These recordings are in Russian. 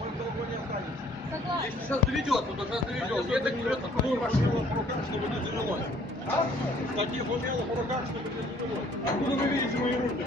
мы долго не останемся. Согласна. Если сейчас доведет, то сейчас доведет. Я так берет Статьи умело по рукам, чтобы не завелось. А? Статьи умело по рукам, чтобы не завелось. Откуда вы видите мои руки?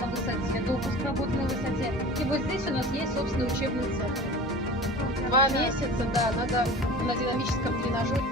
На высоте, допуск работы на высоте. И вот здесь у нас есть, собственно, учебный центр. 2 месяца, да, надо на динамическом тренажере